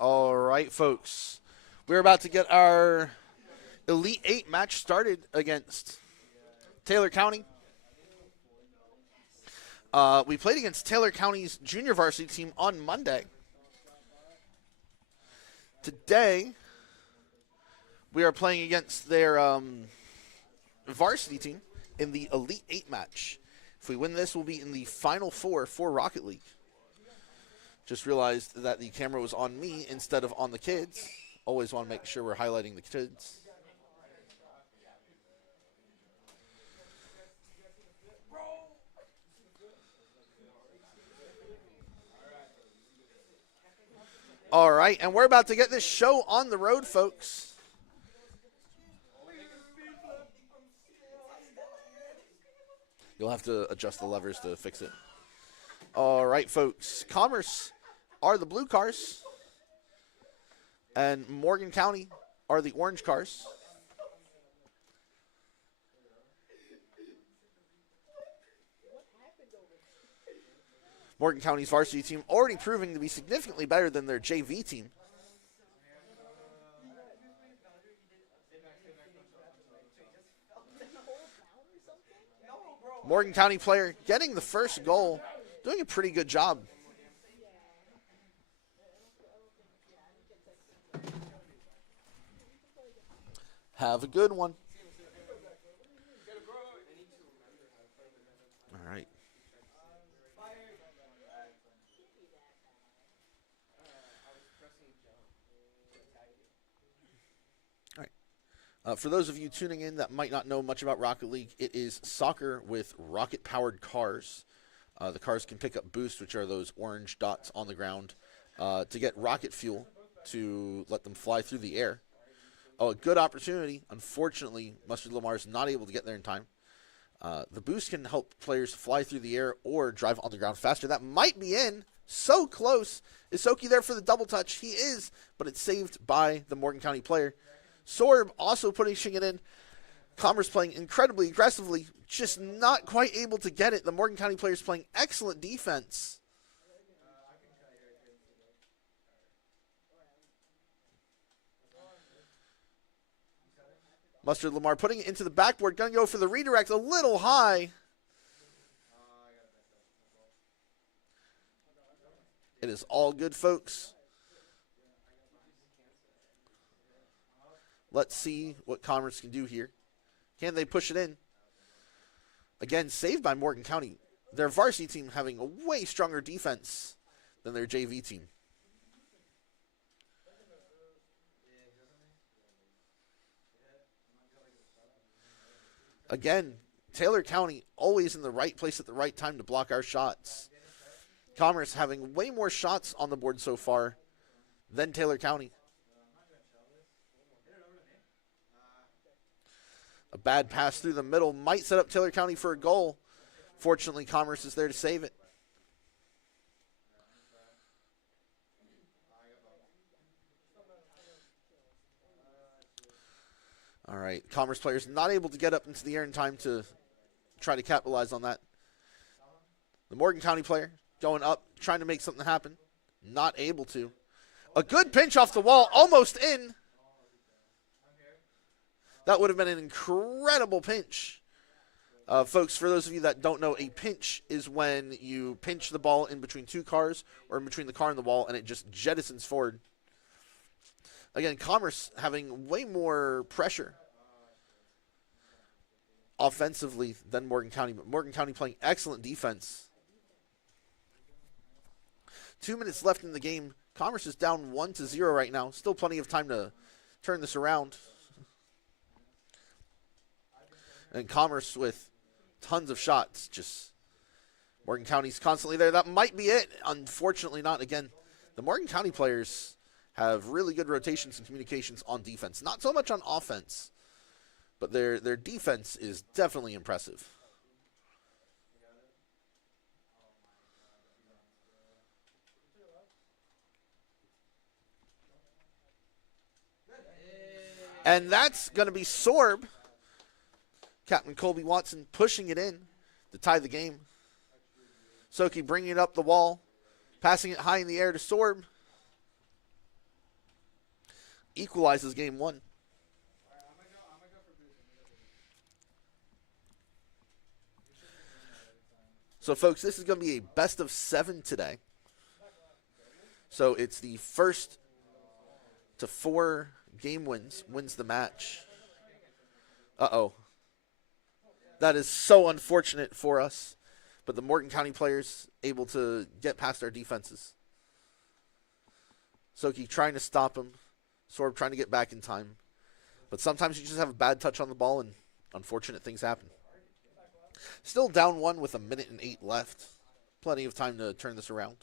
All right, folks. We're about to get our Elite Eight match started against Taylor County. We played against Taylor County's junior varsity team on Monday. Today, we are playing against their varsity team in the Elite Eight match. If we win this, we'll be in the Final Four for Rocket League. Just realized that the camera was on me instead of on the kids. Always want to make sure we're highlighting the kids. All right, and we're about to get this show on the road, folks. You'll have to adjust the levers to fix it. All right, folks. Commerce are the blue cars, and Morgan County are the orange cars. Morgan County's varsity team already proving to be significantly better than their JV team. Morgan County player getting the first goal, doing a pretty good job. Have a good one. All right. For those of you tuning in that might not know much about Rocket League, it is soccer with rocket-powered cars. The cars can pick up boost, which are those orange dots on the ground, to get rocket fuel to let them fly through the air. A good opportunity. Unfortunately, Mustard Lamar is not able to get there in time. The boost can help players fly through the air or drive on the ground faster. That might be in. So close. Is Soki there for the double touch? He is, but it's saved by the Morgan County player. Sorb also pushing it in. Commerce playing incredibly aggressively, just not quite able to get it. The Morgan County players playing excellent defense. Mustard Lamar putting it into the backboard. Going to go for the redirect a little high. It is all good, folks. Let's see what Commerce can do here. Can they push it in? Again, saved by Morgan County. Their varsity team having a way stronger defense than their JV team. Again, Taylor County always in the right place at the right time to block our shots. Commerce having way more shots on the board so far than Taylor County. A bad pass through the middle might set up Taylor County for a goal. Fortunately, Commerce is there to save it. All right, Commerce players not able to get up into the air in time to try to capitalize on that. The Morgan County player going up, trying to make something happen. Not able to. A good pinch off the wall, almost in. That would have been an incredible pinch. Folks, for those of you that don't know, a pinch is when you pinch the ball in between two cars or in between the car and the wall, and it just jettisons forward. Again, Commerce having way more pressure offensively than Morgan County, but Morgan County playing excellent defense. 2 minutes left in the game. Commerce is down 1-0 right now. Still plenty of time to turn this around. And Commerce with tons of shots. Just Morgan County's constantly there. That might be it. Unfortunately not. Again, the Morgan County players have really good rotations and communications on defense. Not so much on offense, but their defense is definitely impressive. And that's going to be Sorb. Captain Colby Watson pushing it in to tie the game. Soki bringing it up the wall, passing it high in the air to Sorb. equalizes game one. So, folks, this is going to be a best of 7 today. So it's the first to 4 game wins the match. Uh-oh. That is so unfortunate for us. But the Morgan County players able to get past our defenses. Soki trying to stop him. Sorb trying to get back in time. But sometimes you just have a bad touch on the ball and unfortunate things happen. Still down 1 with 1:08 left. Plenty of time to turn this around.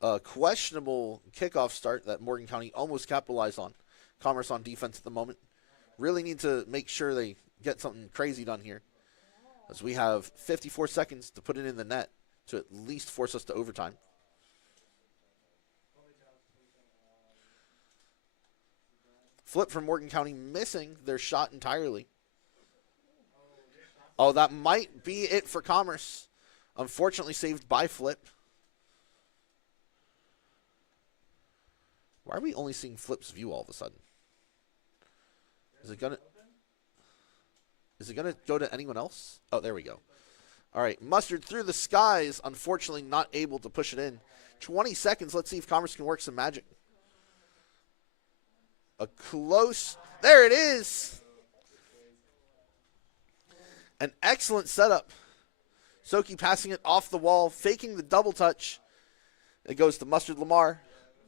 A questionable kickoff start that Morgan County almost capitalized on. Commerce on defense at the moment. Really need to make sure they get something crazy done here, as we have 54 seconds to put it in the net to at least force us to overtime. Flip from Morgan County missing their shot entirely. Oh, that might be it for Commerce. Unfortunately saved by Flip. Why are we only seeing Flip's view all of a sudden? Is it gonna go to anyone else? Oh, there we go. All right, Mustard through the skies. Unfortunately, not able to push it in. 20 seconds. Let's see if Commerce can work some magic. A close. There it is. An excellent setup. Soki passing it off the wall, faking the double touch. It goes to Mustard Lamar,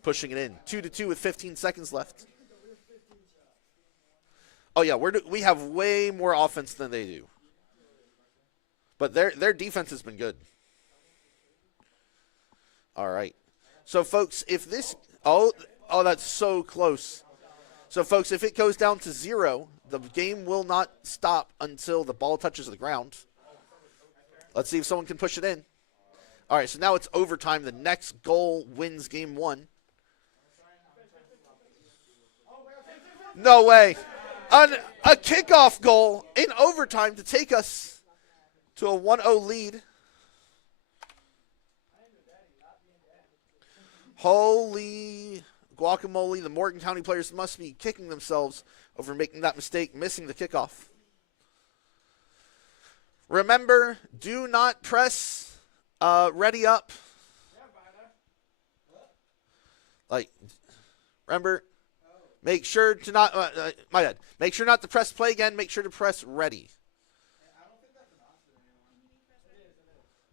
pushing it in. 2-2 with 15 seconds left. Oh, yeah, we have way more offense than they do. But their defense has been good. All right. So, folks, if this – oh, that's so close. So, folks, if it goes down to 0, the game will not stop until the ball touches the ground. Let's see if someone can push it in. All right, so now it's overtime. The next goal wins game 1. No way. A kickoff goal in overtime to take us to a 1-0 lead. Holy guacamole. The Morgan County players must be kicking themselves over making that mistake, missing the kickoff. Remember, do not press ready up. Remember, make sure to not, my bad. Make sure not to press play again. Make sure to press ready.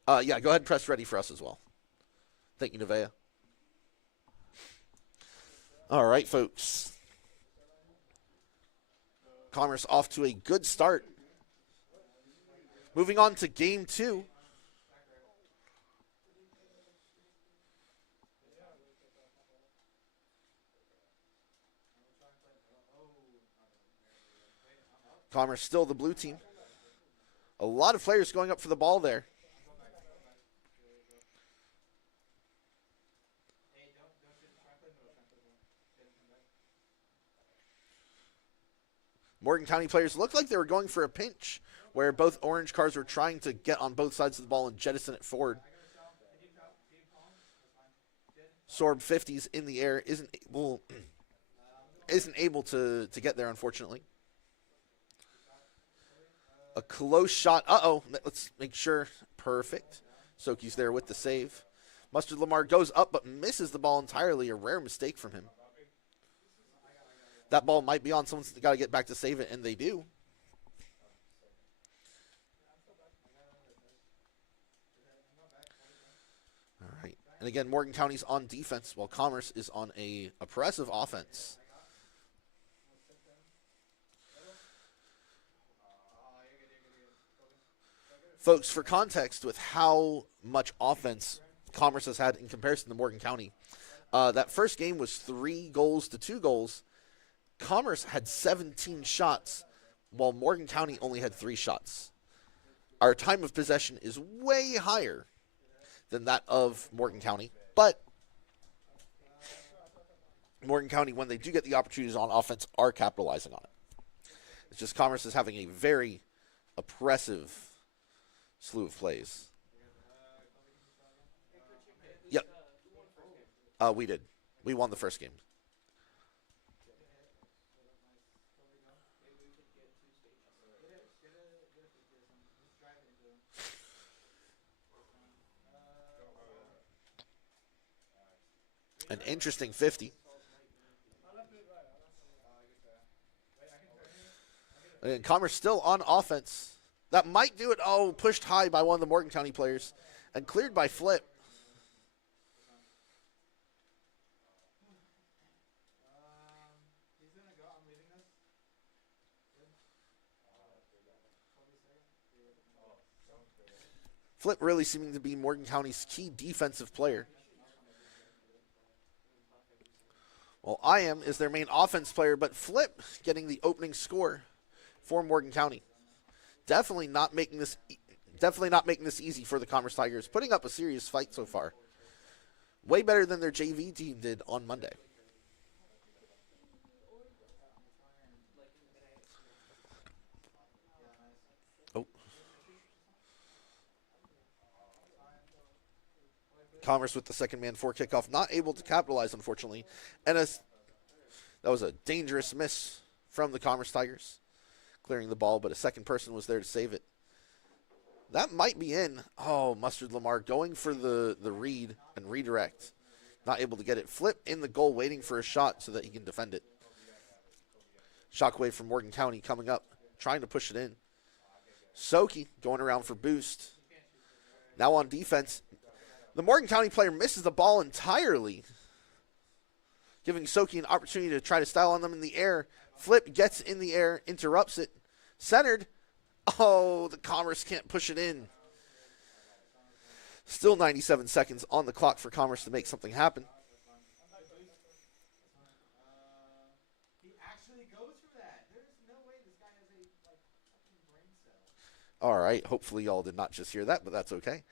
Yeah, go ahead and press ready for us as well. Thank you, Nevaeh. All right, folks. Commerce off to a good start. Moving on to game 2. Commerce still the blue team. A lot of players going up for the ball there. Morgan County players looked like they were going for a pinch, where both orange cars were trying to get on both sides of the ball and jettison it forward. Sorb 50s in the air, isn't able to get there, unfortunately. A close shot. Uh-oh. Let's make sure. Perfect. Soki's there with the save. Mustard Lamar goes up but misses the ball entirely. A rare mistake from him. That ball might be on. Someone's got to get back to save it, and they do. All right. And again, Morgan County's on defense while Commerce is on a oppressive offense. Folks, for context with how much offense Commerce has had in comparison to Morgan County, that first game was 3 goals to 2 goals. Commerce had 17 shots, while Morgan County only had 3 shots. Our time of possession is way higher than that of Morgan County, but Morgan County, when they do get the opportunities on offense, are capitalizing on it. It's just Commerce is having a very oppressive slew of plays. Yep. We did. We won the first game. An interesting 50. And Commerce still on offense. That might do it. Oh, pushed high by one of the Morgan County players and cleared by Flip. Flip really seeming to be Morgan County's key defensive player. Well, I am is their main offense player, but Flip getting the opening score for Morgan County. Definitely not making this easy for the Commerce Tigers. Putting up a serious fight so far. Way better than their JV team did on Monday. Oh. Commerce with the second man for kickoff. Not able to capitalize, unfortunately. And that was a dangerous miss from the Commerce Tigers. Clearing the ball, but a second person was there to save it. That might be in. Oh, Mustard Lamar going for the read and redirect. Not able to get it. Flip in the goal, waiting for a shot so that he can defend it. Shockwave from Morgan County coming up, trying to push it in. Soki going around for boost. Now on defense. The Morgan County player misses the ball entirely, giving Soki an opportunity to try to style on them in the air. Flip gets in the air, interrupts it. Centered. Oh, the Commerce can't push it in. Still 97 seconds on the clock for Commerce to make something happen. All right, hopefully y'all did not just hear that, but that's okay.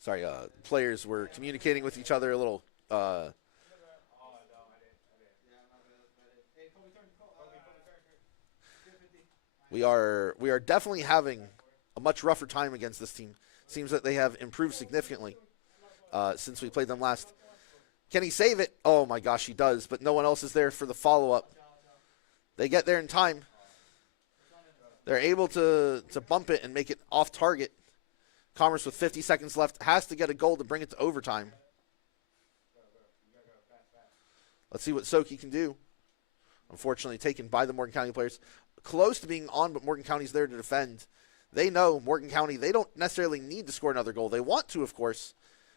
Sorry, players were communicating with each other a little. We are definitely having a much rougher time against this team. Seems that they have improved significantly since we played them last. Can he save it? Oh my gosh, he does, but no one else is there for the follow-up. They get there in time. They're able to bump it and make it off target. Commerce with 50 seconds left has to get a goal to bring it to overtime. Let's see what Soki can do. Unfortunately taken by the Morgan County players. Close to being on, but Morgan County's there to defend. They know Morgan County, they don't necessarily need to score another goal. They want to, of course,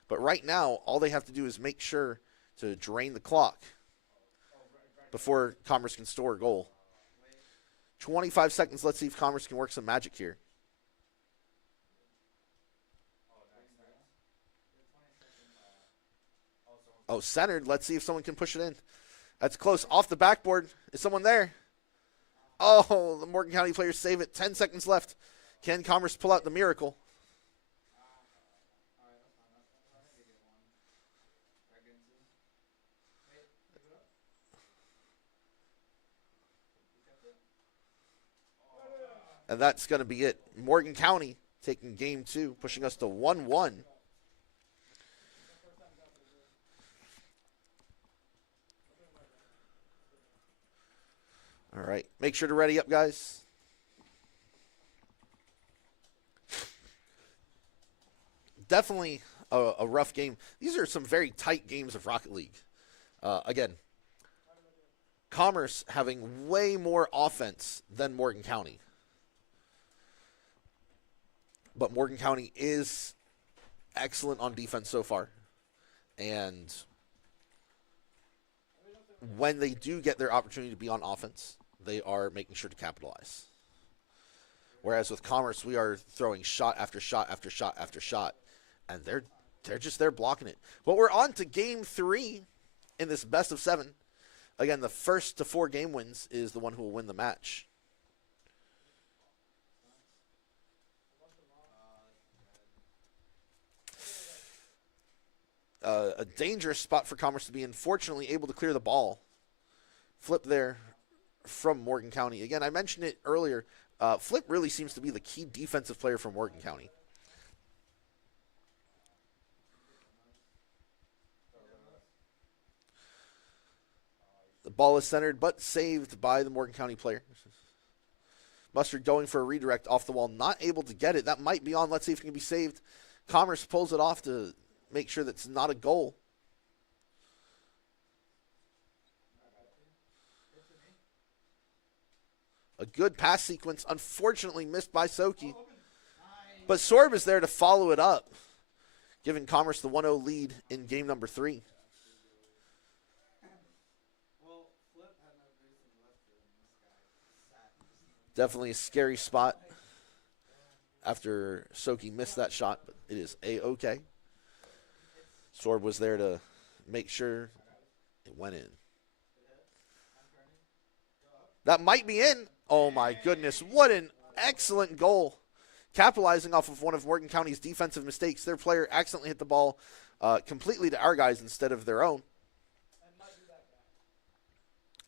but right now, all they have to do is make sure to drain the clock before Commerce can score a goal. 25 seconds. Let's see if Commerce can work some magic here. Oh, centered. Let's see if someone can push it in. That's close. Off the backboard. Is someone there? Oh, the Morgan County players save it. 10 seconds left. Can Commerce pull out the miracle? And that's going to be it. Morgan County taking game 2, pushing us to 1-1. All right, make sure to ready up, guys. Definitely a rough game. These are some very tight games of Rocket League. Again, Commerce having way more offense than Morgan County. But Morgan County is excellent on defense so far. And when they do get their opportunity to be on offense, they are making sure to capitalize. Whereas with Commerce, we are throwing shot after shot after shot after shot. And they're just there blocking it. But we're on to game 3 in this best of 7. Again, the first to 4 game wins is the one who will win the match. A dangerous spot for Commerce to be in. Fortunately, able to clear the ball. Flip there from Morgan County. Again, I mentioned it earlier. Flip really seems to be the key defensive player for Morgan County. ball is centered, but saved by the Morgan County player. Mustard going for a redirect off the wall, not able to get it. That might be on. Let's see if it can be saved. Commerce pulls it off to make sure that's not a goal. A good pass sequence, unfortunately missed by Soki. But Sorb is there to follow it up, giving Commerce the 1-0 lead in game number 3. Definitely a scary spot after Soki missed that shot, but it is A-okay. Sorb was there to make sure it went in. That might be in. Oh, my goodness. What an excellent goal. Capitalizing off of one of Morgan County's defensive mistakes. Their player accidentally hit the ball completely to our guys instead of their own.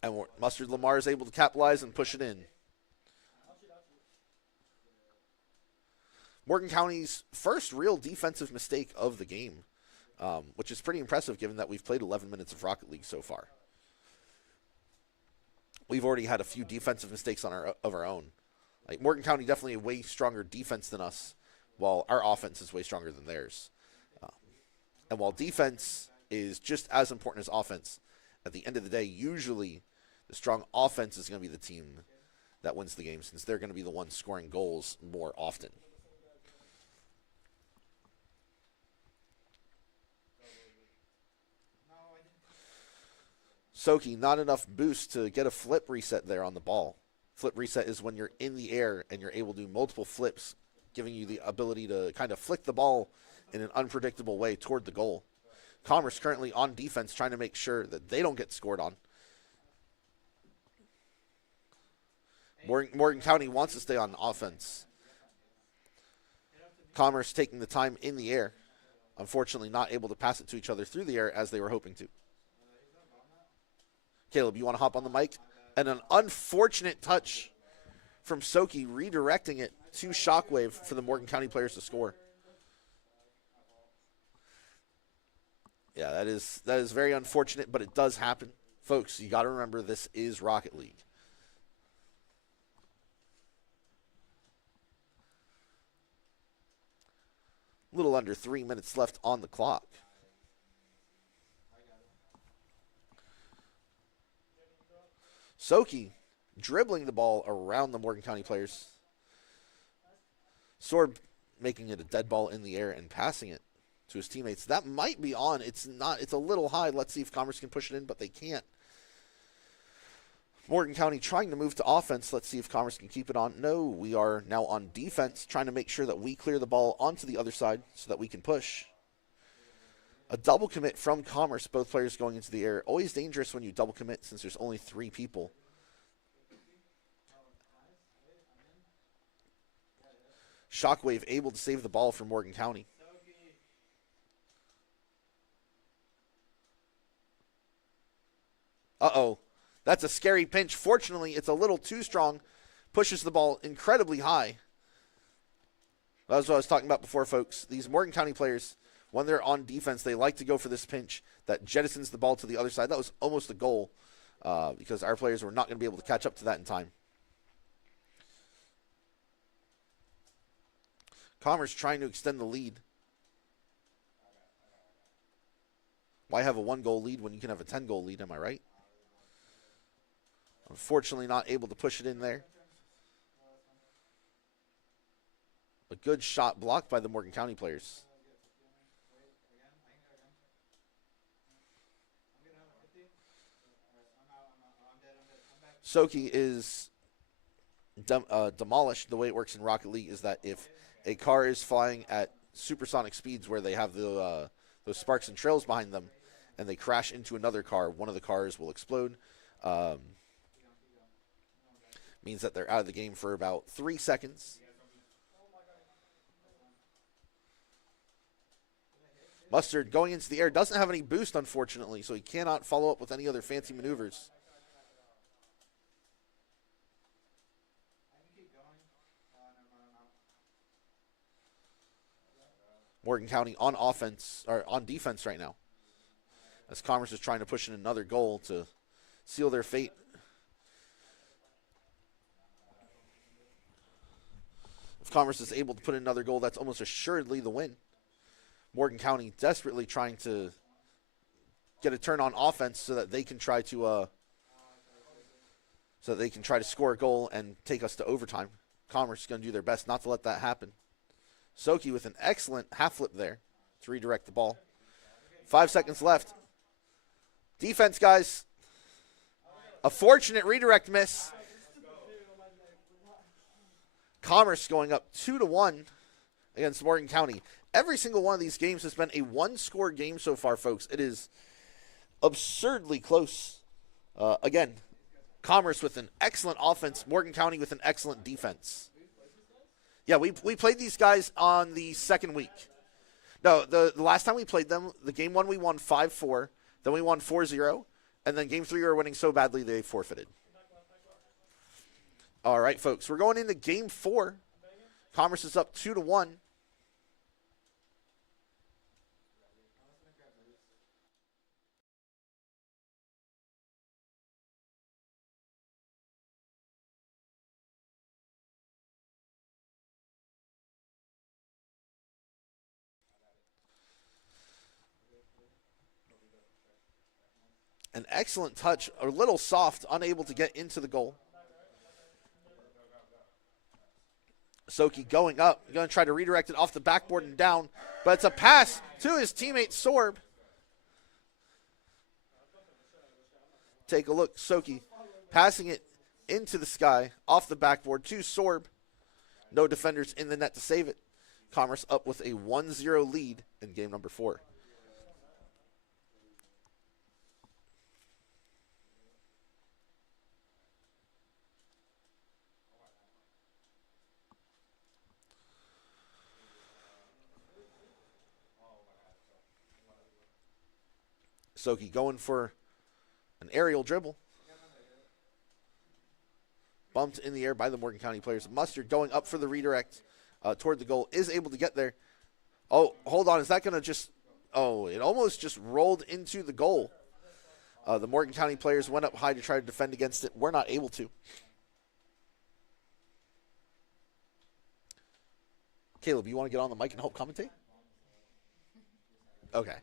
And Mustard Lamar is able to capitalize and push it in. Morgan County's first real defensive mistake of the game, which is pretty impressive given that we've played 11 minutes of Rocket League so far. We've already had a few defensive mistakes of our own. Like Morgan County definitely a way stronger defense than us, while our offense is way stronger than theirs. And while defense is just as important as offense, at the end of the day, usually the strong offense is going to be the team that wins the game since they're going to be the ones scoring goals more often. Soki, not enough boost to get a flip reset there on the ball. Flip reset is when you're in the air and you're able to do multiple flips, giving you the ability to kind of flick the ball in an unpredictable way toward the goal. Commerce currently on defense trying to make sure that they don't get scored on. Morgan County wants to stay on offense. Commerce taking the time in the air. Unfortunately not able to pass it to each other through the air as they were hoping to. Caleb, you want to hop on the mic? And an unfortunate touch from Soki redirecting it to Shockwave for the Morgan County players to score. Yeah, that is very unfortunate, but it does happen. Folks, you got to remember this is Rocket League. A little under 3 minutes left on the clock. Soki dribbling the ball around the Morgan County players. Sorb making it a dead ball in the air and passing it to his teammates. That might be on. It's not. It's a little high. Let's see if Commerce can push it in, but they can't. Morgan County trying to move to offense. Let's see if Commerce can keep it on. No, we are now on defense, trying to make sure that we clear the ball onto the other side so that we can push. A double commit from Commerce, both players going into the air. Always dangerous when you double commit since there's only 3 people. Shockwave able to save the ball for Morgan County. Uh-oh. That's a scary pinch. Fortunately, it's a little too strong. Pushes the ball incredibly high. That's what I was talking about before, folks. These Morgan County players, when they're on defense, they like to go for this pinch that jettisons the ball to the other side. That was almost a goal because our players were not going to be able to catch up to that in time. Commerce trying to extend the lead. Why have a 1-goal lead when you can have a 10-goal lead, am I right? Unfortunately not able to push it in there. A good shot blocked by the Morgan County players. Soki is demolished. The way it works in Rocket League is that if a car is flying at supersonic speeds where they have those sparks and trails behind them and they crash into another car, one of the cars will explode. Means that they're out of the game for about 3 seconds. Mustard going into the air. Doesn't have any boost, unfortunately, so he cannot follow up with any other fancy maneuvers. Morgan County on offense, or on defense right now, as Commerce is trying to push in another goal to seal their fate. If Commerce is able to put in another goal, that's almost assuredly the win. Morgan County desperately trying to get a turn on offense so that they can try to score a goal and take us to overtime. Commerce is going to do their best not to let that happen. Soki with an excellent half flip there to redirect the ball. 5 seconds left. Defense, guys. A fortunate redirect miss. Commerce going up 2-1 against Morgan County. Every single one of these games has been a one-score game so far, folks. It is absurdly close. Again, Commerce with an excellent offense. Morgan County with an excellent defense. Yeah, we played these guys on the second week. No, the last time we played them, the game one we won 5-4. Then we won 4-0. And then game 3 we were winning so badly they forfeited. All right, folks. We're going into game 4. Commerce is up 2-1. An excellent touch, a little soft, unable to get into the goal. Soki going up, going to try to redirect it off the backboard and down, but it's a pass to his teammate Sorb. Take a look, Soki passing it into the sky, off the backboard to Sorb. No defenders in the net to save it. Commerce up with a 1-0 lead in game number 4. Soki going for an aerial dribble. Bumped in the air by the Morgan County players. Mustard going up for the redirect toward the goal. Is able to get there. Oh, hold on. Is that going to just... Oh, it almost just rolled into the goal. The Morgan County players went up high to try to defend against it. We're not able to. Caleb, you want to get on the mic and help commentate? Okay.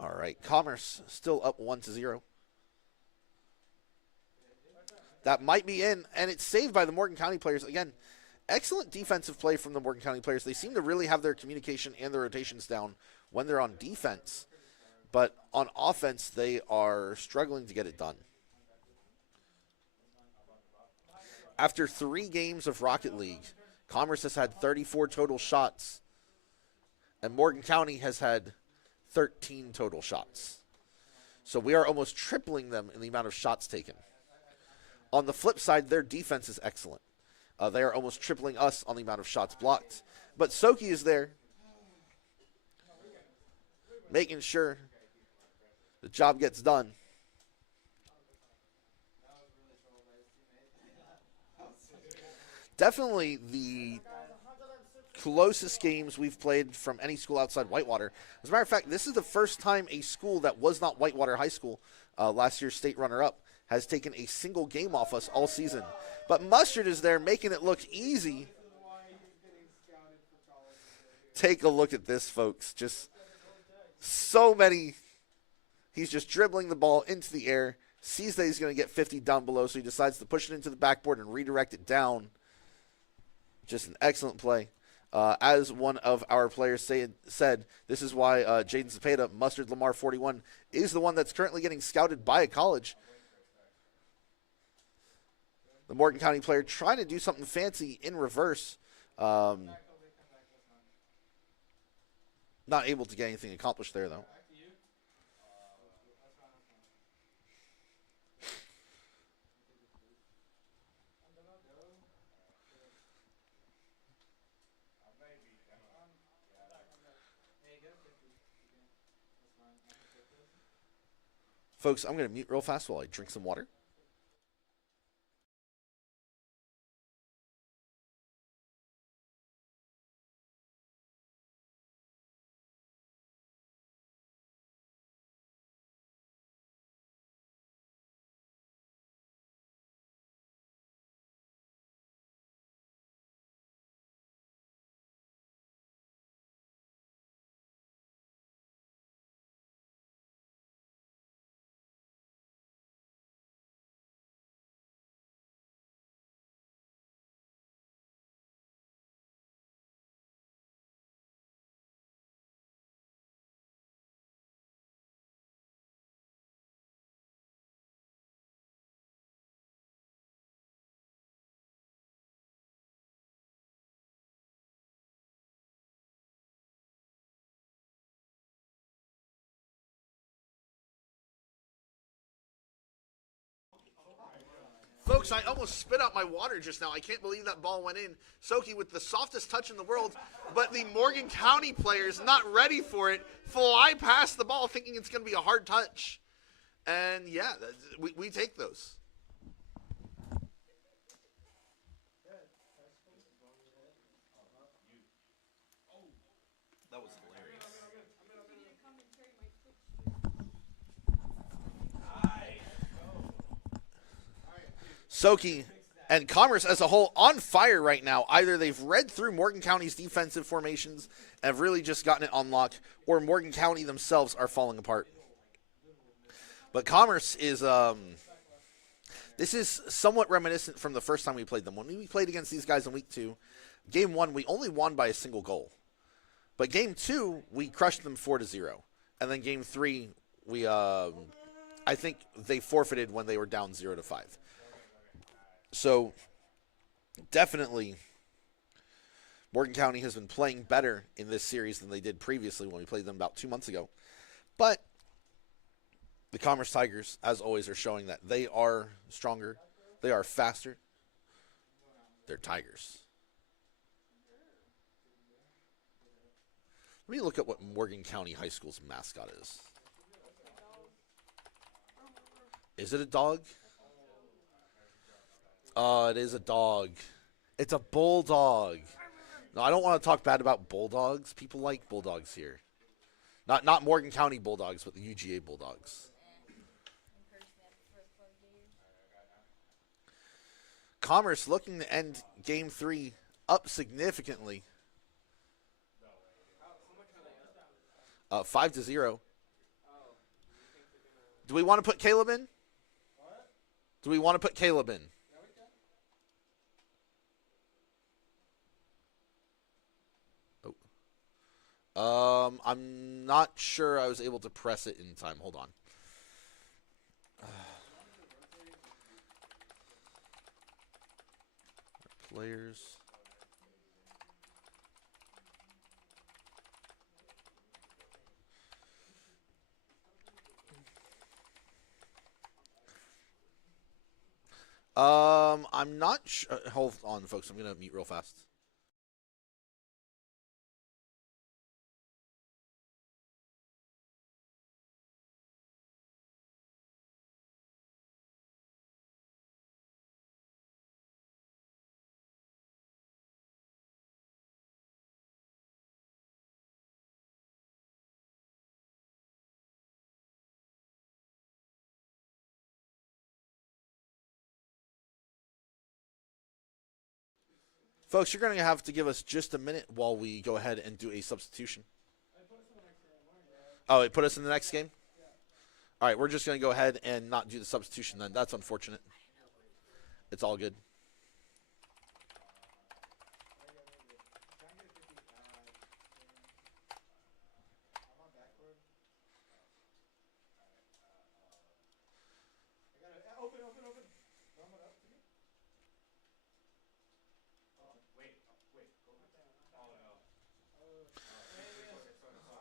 All right. Commerce still up 1-0. That might be in, and it's saved by the Morgan County players. Again, excellent defensive play from the Morgan County players. They seem to really have their communication and their rotations down when they're on defense. But on offense, they are struggling to get it done. After 3 games of Rocket League, Commerce has had 34 total shots, and Morgan County has had 13 total shots. So we are almost tripling them in the amount of shots taken. On the flip side, their defense is excellent. They are almost tripling us on the amount of shots blocked. But Soki is there, making sure the job gets done. Definitely the closest games we've played from any school outside Whitewater. As a matter of fact, this is the first time a school that was not Whitewater High School, last year's state runner-up, has taken a single game off us all season. But Mustard is there making it look easy. Take a look at this, folks. Just so many. He's just dribbling the ball into the air. Sees that he's going to get 50 down below, so he decides to push it into the backboard and redirect it down. Just an excellent play. As one of our players said, this is why Jaden Zepeda, Mustard Lamar 41, is the one that's currently getting scouted by a college. The Morgan County player trying to do something fancy in reverse. Not able to get anything accomplished there, though. Folks, I'm going to mute real fast while I drink some water. Folks, I almost spit out my water just now. I can't believe that ball went in. Soki with the softest touch in the world, but the Morgan County players not ready for it. Fly past the ball thinking it's going to be a hard touch. And yeah, we take those. That was hilarious. Soki and Commerce as a whole on fire right now. Either they've read through Morgan County's defensive formations and have really just gotten it on lock, or Morgan County themselves are falling apart. But Commerce is, this is somewhat reminiscent from the first time we played them. When we played against these guys in week 2, game 1, we only won by a single goal. But game 2, we crushed them 4-0. And then game 3, we, I think they forfeited when they were down 0-5. So, definitely, Morgan County has been playing better in this series than they did previously when we played them about 2 months ago. But the Commerce Tigers, as always, are showing that they are stronger, they are faster, they're Tigers. Let me look at what Morgan County High School's mascot is. Is it a dog? It is a dog. It's a bulldog. No, I don't want to talk bad about bulldogs. People like bulldogs here. Not Morgan County Bulldogs, but the UGA Bulldogs. Commerce looking to end game 3 up significantly. 5-0. Do we want to put Caleb in? Do we want to put Caleb in? I'm not sure I was able to press it in time. Hold on. Players. I'm not sure. Hold on, folks. I'm going to mute real fast. Folks, you're going to have to give us just a minute while we go ahead and do a substitution. Oh, it put us in the next game? All right, we're just going to go ahead and not do the substitution then. That's unfortunate. It's all good.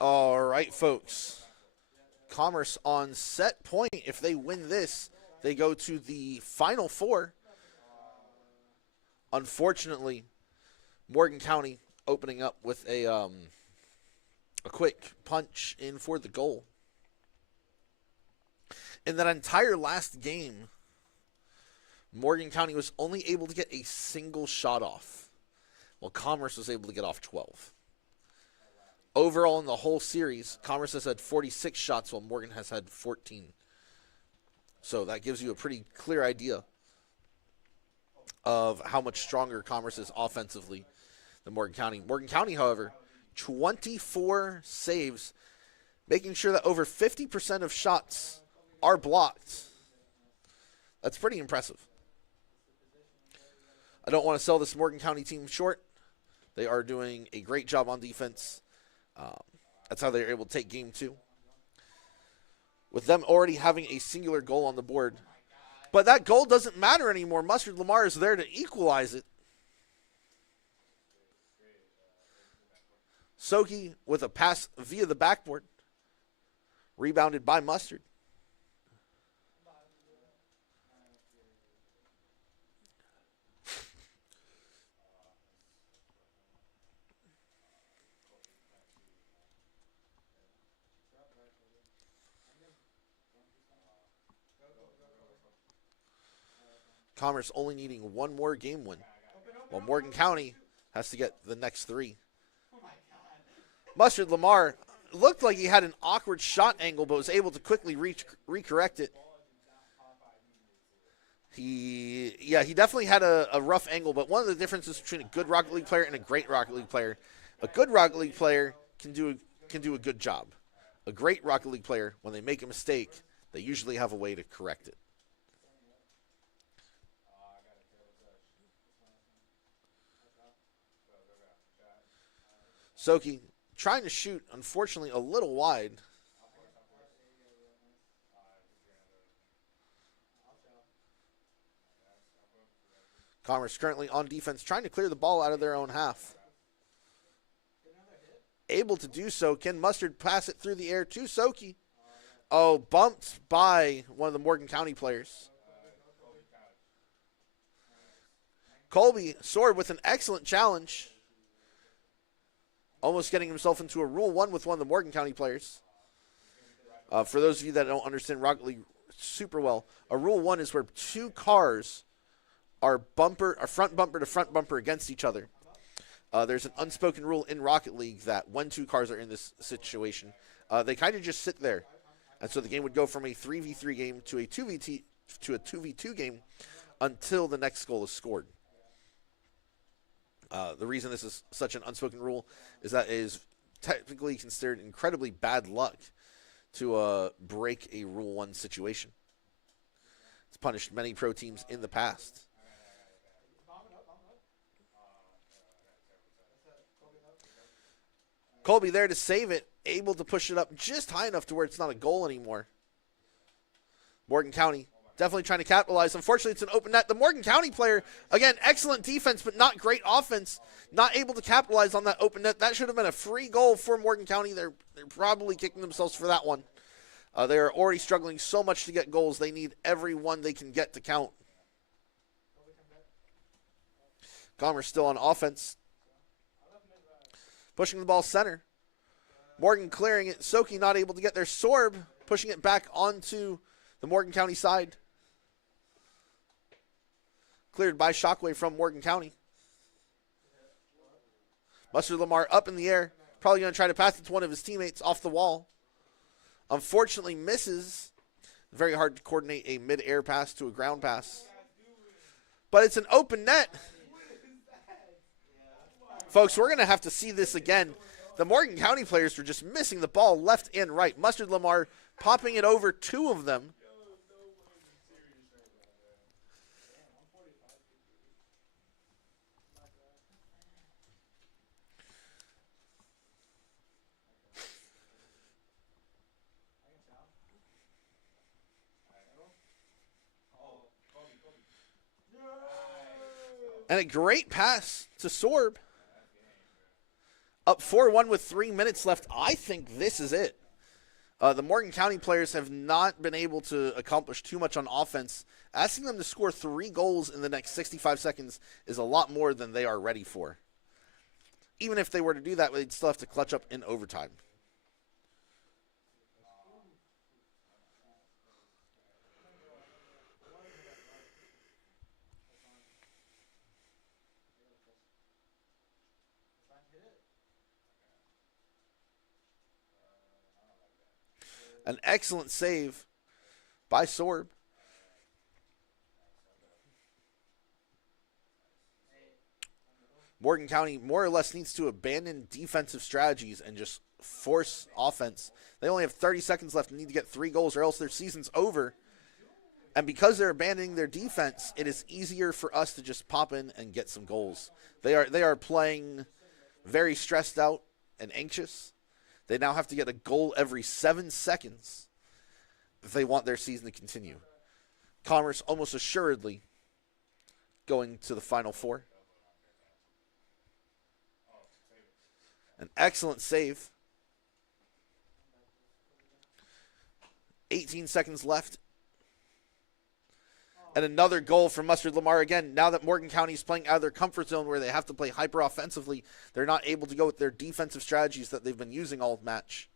All right, folks. Commerce on set point. If they win this, they go to the Final Four. Unfortunately, Morgan County opening up with a quick punch in for the goal. In that entire last game, Morgan County was only able to get a single shot off, while Commerce was able to get off 12. Overall, in the whole series, Commerce has had 46 shots, while Morgan has had 14. So that gives you a pretty clear idea of how much stronger Commerce is offensively than Morgan County. Morgan County, however, 24 saves, making sure that over 50% of shots are blocked. That's pretty impressive. I don't want to sell this Morgan County team short. They are doing a great job on defense. That's how they're able to take game 2. With them already having a singular goal on the board. But that goal doesn't matter anymore. Mustard Lamar is there to equalize it. Soki with a pass via the backboard. Rebounded by Mustard. Commerce only needing one more game win, while Morgan County has to get the next 3. Mustard Lamar looked like he had an awkward shot angle, but was able to quickly recorrect it. He definitely had a rough angle, but one of the differences between a good Rocket League player and a great Rocket League player, a good Rocket League player can do a good job. A great Rocket League player, when they make a mistake, they usually have a way to correct it. Soki trying to shoot, unfortunately, a little wide. Commerce currently on defense, trying to clear the ball out of their own half. Able to do so. Can Mustard pass it through the air to Soki? Oh, bumped by one of the Morgan County players. Colby Sword with an excellent challenge. Almost getting himself into a Rule 1 with one of the Morgan County players. For those of you that don't understand Rocket League super well, a Rule 1 is where 2 cars are front bumper to front bumper against each other. There's an unspoken rule in Rocket League that when 2 cars are in this situation, they kind of just sit there. And so the game would go from a 3v3 game to a 2v2 game until the next goal is scored. The reason this is such an unspoken rule is that it is technically considered incredibly bad luck to break a Rule 1 situation. It's punished many pro teams in the past. Colby there to save it, able to push it up just high enough to where it's not a goal anymore. Morgan County definitely trying to capitalize. Unfortunately, it's an open net. The Morgan County player, again, excellent defense, but not great offense. Not able to capitalize on that open net. That should have been a free goal for Morgan County. They're probably kicking themselves for that one. They are already struggling so much to get goals. They need every one they can get to count. Commerce still on offense. Pushing the ball center. Morgan clearing it. Soki not able to get there. Sorb pushing it back onto the Morgan County side. Cleared by Shockwave from Morgan County. Mustard Lamar up in the air. Probably going to try to pass it to one of his teammates off the wall. Unfortunately misses. Very hard to coordinate a mid-air pass to a ground pass. But it's an open net. Folks, we're going to have to see this again. The Morgan County players were just missing the ball left and right. Mustard Lamar popping it over 2 of them. And a great pass to Sorb. Up 4-1 with 3 minutes left. I think this is it. The Morgan County players have not been able to accomplish too much on offense. Asking them to score 3 goals in the next 65 seconds is a lot more than they are ready for. Even if they were to do that, they'd still have to clutch up in overtime. An excellent save by Sorb. Morgan County more or less needs to abandon defensive strategies and just force offense. They only have 30 seconds left and need to get 3 goals or else their season's over. And because they're abandoning their defense, it is easier for us to just pop in and get some goals. They are playing very stressed out and anxious. They now have to get a goal every 7 seconds if they want their season to continue. Commerce almost assuredly going to the Final Four. An excellent save. 18 seconds left. And another goal from Mustard Lamar again. Now that Morgan County is playing out of their comfort zone where they have to play hyper offensively, they're not able to go with their defensive strategies that they've been using all match.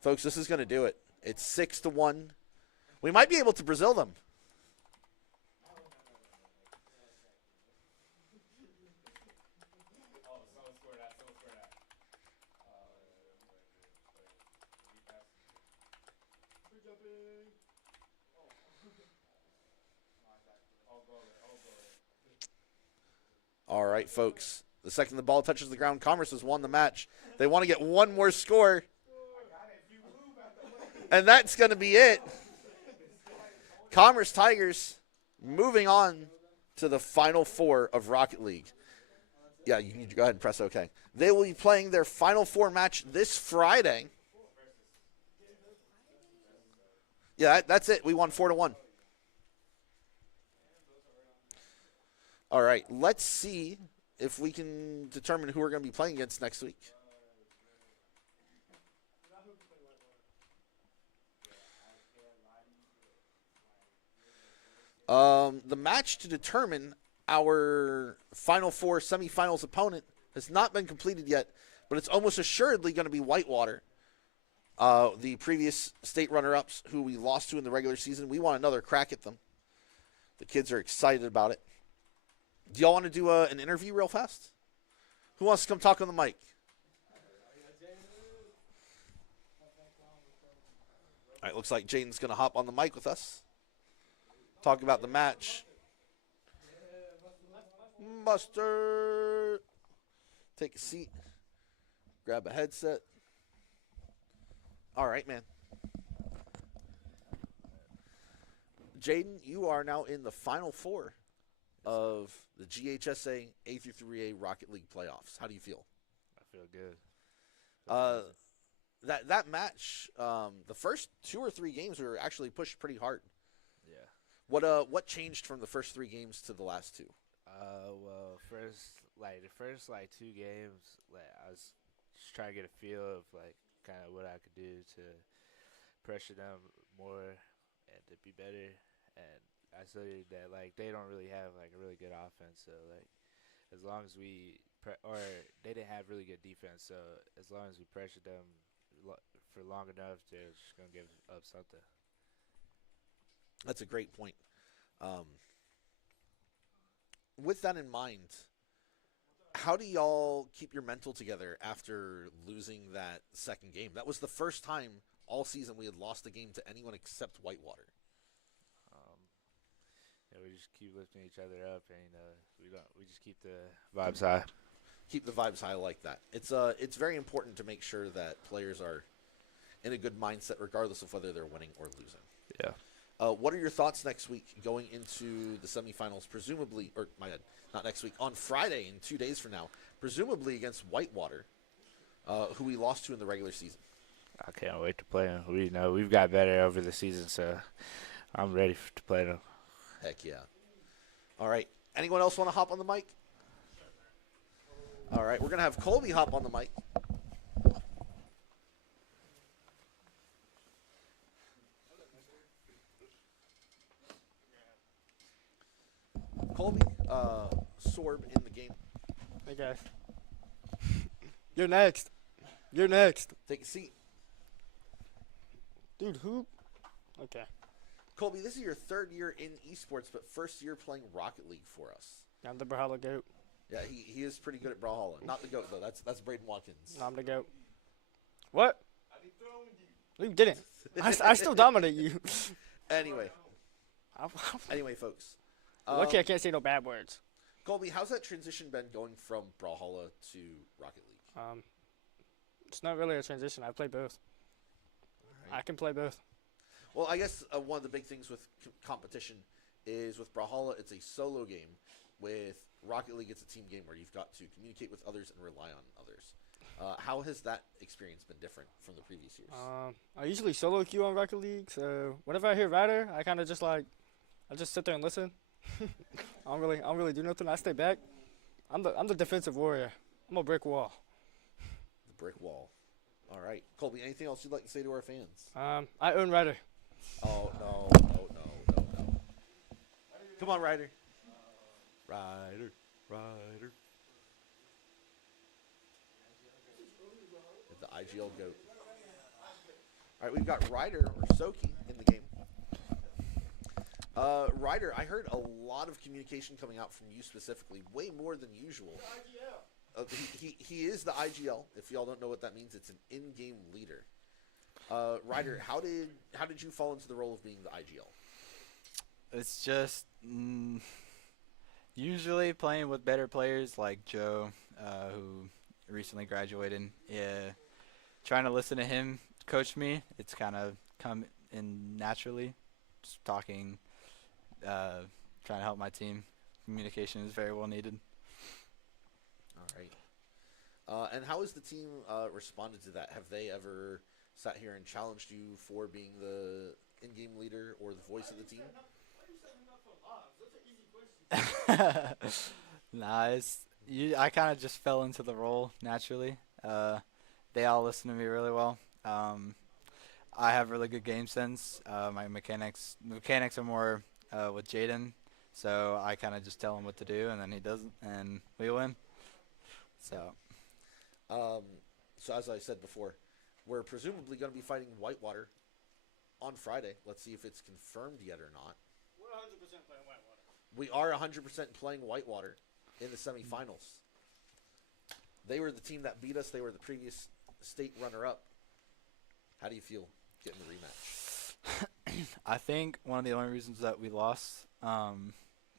Folks, this is going to do it. It's 6-1. We might be able to Brazil them. All right, folks. The second the ball touches the ground, Commerce has won the match. They want to get one more score. And that's going to be it. Commerce Tigers moving on to the Final Four of Rocket League. Yeah, you need to go ahead and press OK. They will be playing their Final Four match this Friday. Yeah, that's it. We won 4-1. All right, let's see if we can determine who we're going to be playing against next week. The match to determine our Final Four semifinals opponent has not been completed yet, but it's almost assuredly going to be Whitewater. The previous state runner-ups who we lost to in the regular season. We want another crack at them. The kids are excited about it. Do y'all want to do an interview real fast? Who wants to come talk on the mic? All right, looks like Jaden's going to hop on the mic with us. Talk about the match. Mustard. Take a seat. Grab a headset. All right, man. Jaden, you are now in the Final Four of the GHSA A through 3A Rocket League playoffs. How do you feel? I feel good. That match, the first 2 or 3 games were actually pushed pretty hard. Yeah. What changed from the first 3 games to the last 2? Well, the first 2 games, I was just trying to get a feel of kind of what I could do to pressure them more and to be better. And I saw that they don't really have a really good offense, so as long as we or they didn't have really good defense, so as long as we pressure them for long enough, they're just gonna give up something. That's a great point. With that in mind, how do y'all keep your mental together after losing that second game? That was the first time all season we had lost a game to anyone except Whitewater. We just keep lifting each other up, and we just keep the vibes high. Keep the vibes high like that. It's very important to make sure that players are in a good mindset, regardless of whether they're winning or losing. Yeah. What are your thoughts next week going into the semifinals, presumably, or my bad, not next week, on Friday in 2 days from now, presumably against Whitewater, who we lost to in the regular season? I can't wait to play them. We've got better over the season, so I'm ready to play them. Heck yeah. All right. Anyone else want to hop on the mic? All right. We're going to have Colby hop on the mic. Colby, Sorb in the game. Hey, guys. You're next. You're next. Take a seat. Dude, who? Okay. Colby, this is your 3rd year in esports, but first year playing Rocket League for us. I'm the Brawlhalla GOAT. Yeah, he is pretty good at Brawlhalla. Not the GOAT, though. That's Braden Watkins. No, I'm the GOAT. What? No, you didn't. I still dominate you. Anyway, folks. Lucky I can't say no bad words. Colby, how's that transition been going from Brawlhalla to Rocket League? It's not really a transition. I play both. Right. I can play both. Well, I guess one of the big things with competition is with Brawlhalla, it's a solo game. With Rocket League, it's a team game where you've got to communicate with others and rely on others. How has that experience been different from the previous years? I usually solo queue on Rocket League, so whenever I hear Ryder, I kind of just I just sit there and listen. I don't really do nothing. I stay back. I'm the defensive warrior. I'm a brick wall. The brick wall. All right, Colby. Anything else you'd like to say to our fans? I own Ryder. Oh no. Come on, Ryder. Ryder. The IGL GOAT. All right, we've got Ryder or Soki in the game. Ryder, I heard a lot of communication coming out from you specifically, way more than usual. He is the IGL. If y'all don't know what that means, it's an in-game leader. Ryder, how did you fall into the role of being the IGL? It's just Usually playing with better players like Joe, who recently graduated. Yeah, trying to listen to him coach me. It's kind of come in naturally. Just talking, trying to help my team. Communication is very well needed. All right. And how has the team responded to that? Have they ever sat here and challenged you for being the in-game leader or the voice of the team? Nah, I kind of just fell into the role naturally. They all listen to me really well. I have really good game sense. My mechanics are more with Jaden, so I kind of just tell him what to do, and then he does it, and we win. So So as I said before, we're presumably going to be fighting Whitewater on Friday. Let's see if it's confirmed yet or not. We're 100% playing Whitewater. We are 100% playing Whitewater in the semifinals. They were the team that beat us. They were the previous state runner-up. How do you feel getting the rematch? I think one of the only reasons that we lost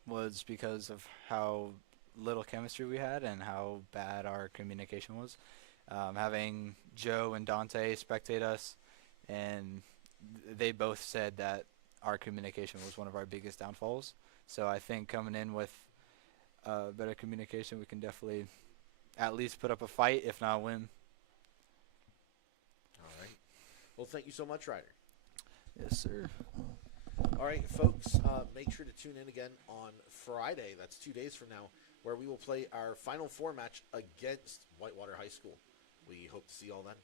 was because of how little chemistry we had and how bad our communication was. Having Joe and Dante spectate us, and they both said that our communication was one of our biggest downfalls. So I think coming in with better communication, we can definitely at least put up a fight, if not win. All right. Well, thank you so much, Ryder. Yes, sir. All right, folks, make sure to tune in again on Friday. That's 2 days from now, where we will play our Final Four match against Whitewater High School. We hope to see you all then.